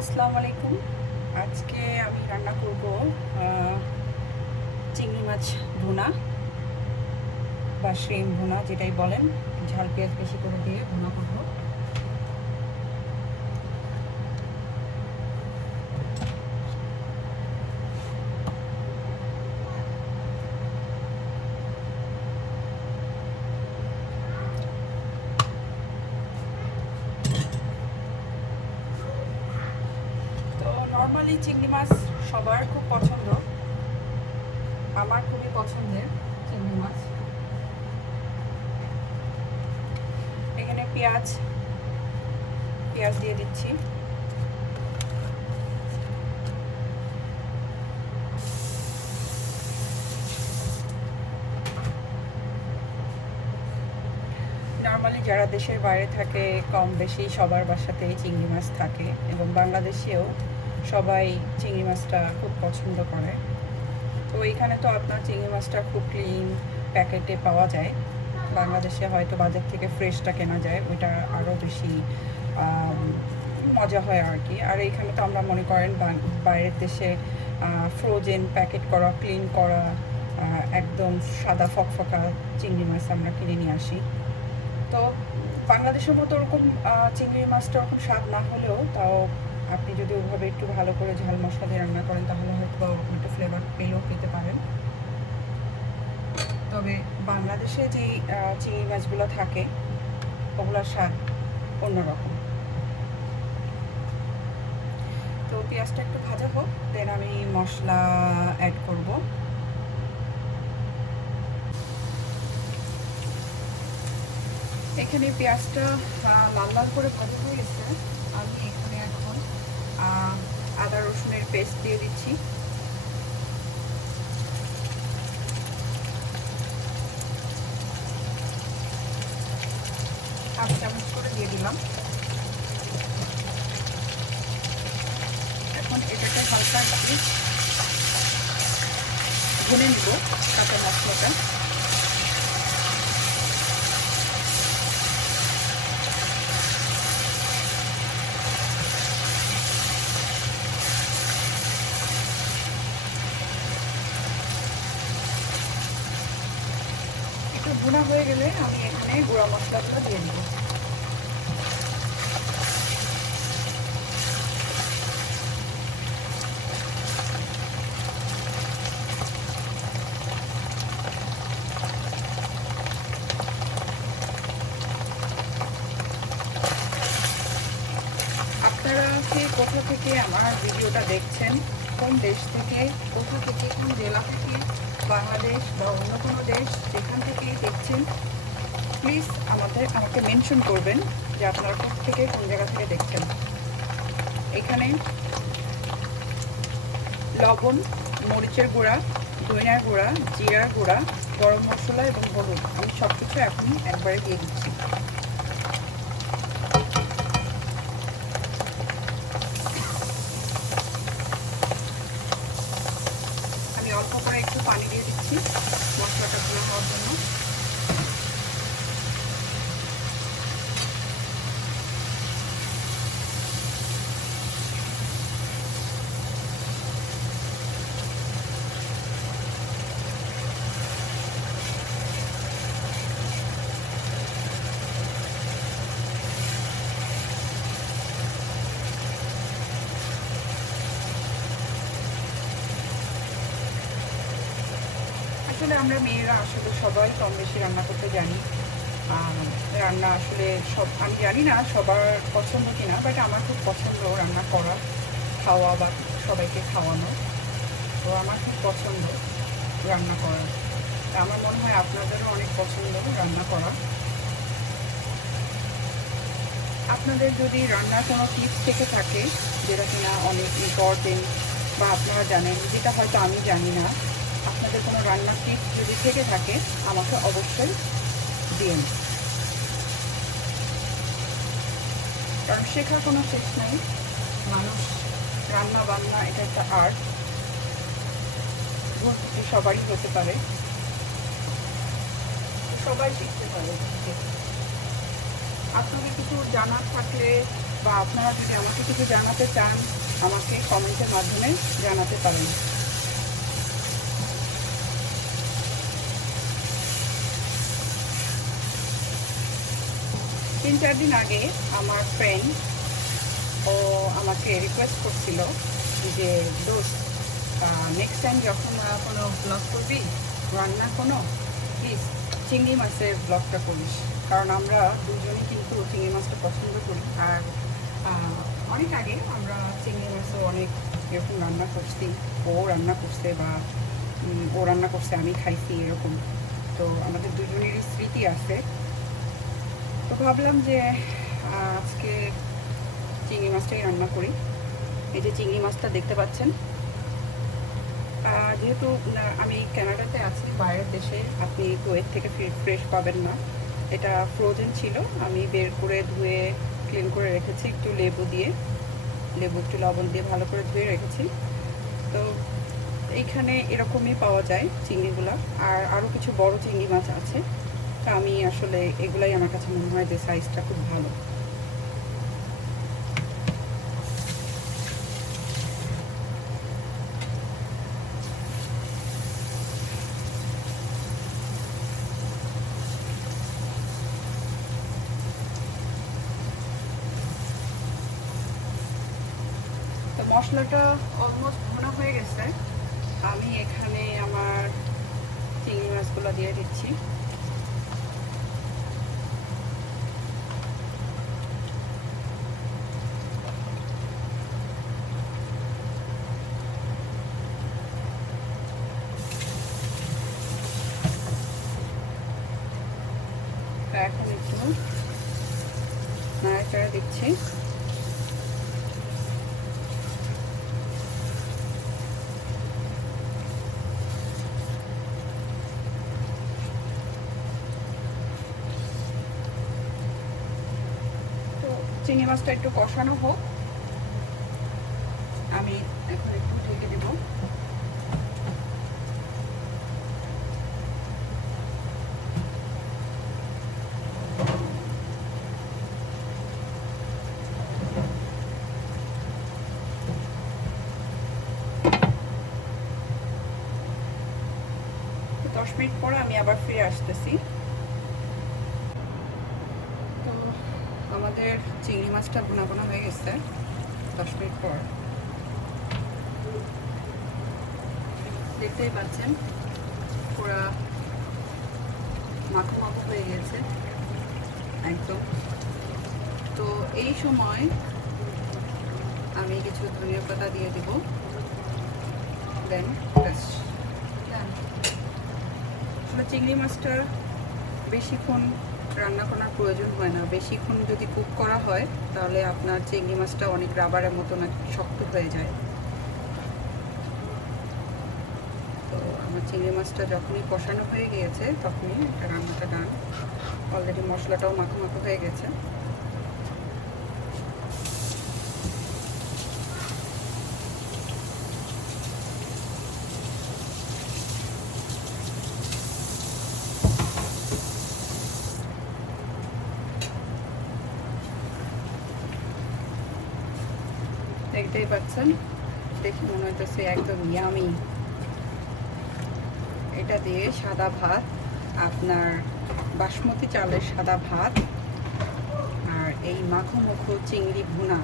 আসসালামু আলাইকুম। আজকে আমি রান্না করব চিংড়ি মাছ ভুনা বা শ্রিম ভুনা, যেটাই বলেন। ঝাল পেঁয়াজ বেশি করে দিয়ে ভুনা করব তো নর্মালি চিংড়ি মাছ সবার খুব পছন্দ। আমার খুবই পছন্দের চিংড়ি মাছ। এখানে পেঁয়াজ পেঁয়াজ দিয়ে দিচ্ছি। নর্মালি যারা দেশের বাইরে থাকে, কম বেশি সবার বাসাতেই চিংড়ি মাছ থাকে এবং বাংলাদেশেও সবাই চিংড়ি মাছটা খুব পছন্দ করে। তো এখানে তো আপনার চিংড়ি মাছটা খুব ক্লিন প্যাকেটে পাওয়া যায়। বাংলাদেশে হয়তো বাজার থেকে ফ্রেশটা কেনা যায়, ওইটা আরও বেশি মজা হয় আর কি। আর এইখানে তো আমরা মনে করেন বাইরের দেশে ফ্রোজেন প্যাকেট করা ক্লিন করা একদম সাদা ফকফকা চিংড়ি মাছ আমরা কিনে নিয়ে আসি। তো বাংলাদেশের মতো ওরকম চিংড়ি মাছটা ওরকম স্বাদ না হলেও তাও আপনি যদি ওভাবে একটু ভালো করে ঝাল মশলা দিয়ে রান্না করেন, তাহলে হয়তো বা ওরকম একটু ফ্লেভার পেলেও পেতে পারেন। তবে বাংলাদেশে যে চিংড়ি মাছগুলো থাকে, ওগুলোর স্বাদ অন্যরকম। তো পেঁয়াজটা একটু ভাজা হোক দেন আমি মশলা অ্যাড করব। এখানে পেঁয়াজটা লাল লাল করে ভাজা হয়ে গেছে। আমি এখানে আদা রসুনের পেস্ট দিয়ে দিচ্ছি। হাফ চামচ করে দিয়ে দিলাম। এখন এটাকে হালকা একটু ভুনে নিব কাঁচা মশলাটা। ভুনা হয়ে গেলে আমি এখানে গুঁড়া মশলাগুলো দিয়ে দেবো। আপনারা কোথা থেকে আমার ভিডিওটা দেখছেন? কোন দেশ থেকে? কোথা থেকে? কোন জেলা থেকে? বাংলাদেশ বা অন্য কোনো দেশ যেখান থেকে দেখছেন প্লিজ আমাদের, আমাকে মেনশন করবেন যে আপনারা কোথা থেকে, কোন জায়গা থেকে দেখছেন। এখানে লবণ, মরিচের গুঁড়া, ধনিয়ার গুঁড়া, জিরার গুঁড়া, গরম মশলা এবং হলুদ, আমি সব কিছু এখন একবারে দিয়ে দিচ্ছি আমি অল্প করে একটু পানি দিয়ে দিচ্ছি মশলাটা গুঁড়ো হওয়ার জন্য। আসলে আমরা মেয়েরা আসলে সবাই কম বেশি রান্না করতে জানি। রান্না আসলে সব, আমি জানি না সবার পছন্দ কিনা বাট আমার খুব পছন্দ রান্না করা, খাওয়া বা সবাইকে খাওয়ানো। তো আমার খুব পছন্দ রান্না করা। আমার মনে হয় আপনাদেরও অনেক পছন্দ রান্না করা। আপনাদের যদি রান্নার কোনো টিপস থেকে থাকে, যেটা কিনা অনেক ইম্পর্টেন্ট বা আপনারা জানেন, যেটা হয়তো আমি জানি না আপনাদের কোনো রান্নার টিপস যদি থেকে থাকে, আমাকে অবশ্যই দিন কারণ শেখার কোনো শেষ নেই। মানুষ রান্না বান্না, এটা একটা আর্ট ভুল সবারই হতে পারে। সবাই শিখতে পারে আপনাদের কিছু জানার থাকলে বা আপনারা যদি আমাকে কিছু জানাতে চান, আমাকে কমেন্টের মাধ্যমে জানাতে পারেন। তিন চার দিন আগে আমার ফ্রেন্ড ও আমাকে রিকোয়েস্ট করছিল যে, দোস্ত নেক্সট টাইম যখন কোনো ব্লগ করবি, রান্না কোনো প্লিজ চিংড়ি মাছের ব্লগটা করিস। কারণ আমরা দুজনেই কিন্তু চিংড়ি মাছটা পছন্দ করি। আর অনেক আগে আমরা চিংড়ি মাছও অনেক এরকম রান্না করছি, ও রান্না করছে বা ও রান্না করছে, আমি খাইছি এরকম। তো আমাদের দুজনেরই স্মৃতি আছে। তো ভাবলাম যে আজকে চিংড়ি মাছটাই রান্না করি। এই যে চিংড়ি মাছটা দেখতে পাচ্ছেন। যেহেতু আমি কানাডাতে আছি, বাইরের দেশে, আপনি কুয়েত থেকে ফ্রেশ পাবেন না। এটা ফ্রোজেন ছিল, আমি বের করে ধুয়ে ক্লিন করে রেখেছি, একটু লেবু দিয়ে। লেবু, একটু লবণ দিয়ে ভালো করে ধুয়ে রেখেছি। তো এইখানে এরকমই পাওয়া যায় চিংড়িগুলো। আর আরও কিছু বড় চিংড়ি মাছ আছে। তা আমি আসলে এগুলাই আমার কাছে মনে হয় যে সাইজটা খুব ভালো। মশলাটা অলমোস্ট ভুনা হয়ে গেছে। আমি এখানে আমার চিংড়ি মাছগুলো দিয়ে দিচ্ছি। তো এখন একটু নাড়াচাড়া দিচ্ছি। চিংড়ি মাছটা একটু কষানো হোক। আমি এখন একটু ঢেকে দেব দশ মিনিট পরে আমি আবার ফিরে আসতেছি। তো আমাদের চিংড়ি মাছটা বোনা বোনা হয়ে গেছে দশ মিনিট পর। দেখতেই পাচ্ছেন, পুরা মাখো মাখো হয়ে গেছে, একদম। তো এই সময় আমি কিছু ধনিয়া পাতা দিয়ে দিব, দেন দেন আসলে চিংড়ি মাছটা বেশিক্ষণ রান্না করার প্রয়োজন হয় না। বেশিক্ষণ যদি কুক করা হয়, তাহলে আপনার চিংড়ি মাছটা অনেক রাবারের মতন শক্ত হয়ে যায়। তো আমার চিংড়ি মাছটা যখনই কষানো হয়ে গিয়েছে, তখনই একটা রান্নাটা ডান অলরেডি মশলাটাও মাখো মাখো হয়ে গেছে। দেখতেই পাচ্ছেন। দেখে মনে হইতেছে একদম ইয়ামি এটা দিয়ে সাদা ভাত আপনার বাসমতি চালের সাদা ভাত আর এই মাখো মুখো চিংড়ি ভুনা।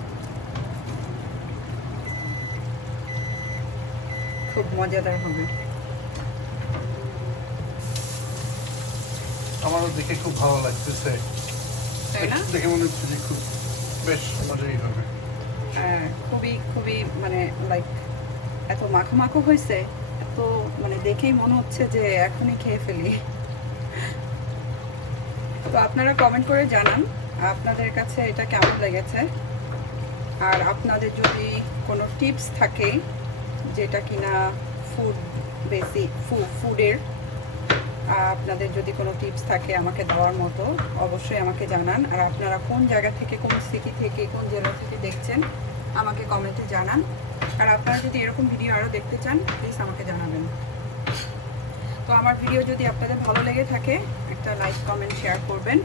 খুব মজাদার হবে। আমারও দেখে খুব ভালো লাগতেছে। তাই না? দেখে মনে হচ্ছে যে খুব বেশ মজাই হবে। খুবই খুবই মানে লাইক এত মাখো মাখো হয়েছে, এত মানে দেখেই মনে হচ্ছে যে এখনই খেয়ে ফেলি। তো আপনারা কমেন্ট করে জানান, আপনাদের কাছে এটা কেমন লেগেছে? আর আপনাদের যদি কোনো টিপস থাকে, যেটা কিনা ফুড বেসিক ফুডের আপনাদের যদি কোনো টিপস থাকে আমাকে দেওয়ার মতো, অবশ্যই আমাকে জানান। আর আপনারা কোন জায়গা থেকে, কোন সিটি থেকে, কোন জেলা থেকে দেখছেন, আমাকে কমেন্টে জানান। আর আপনারা যদি এরকম ভিডিও আরও দেখতে চান প্লিজ আমাকে জানাবেন। তো আমার ভিডিও যদি আপনাদের ভালো লেগে থাকে, একটা লাইক কমেন্ট শেয়ার করবেন।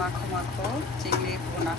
মাখো মাখো চিংড়ি পোনা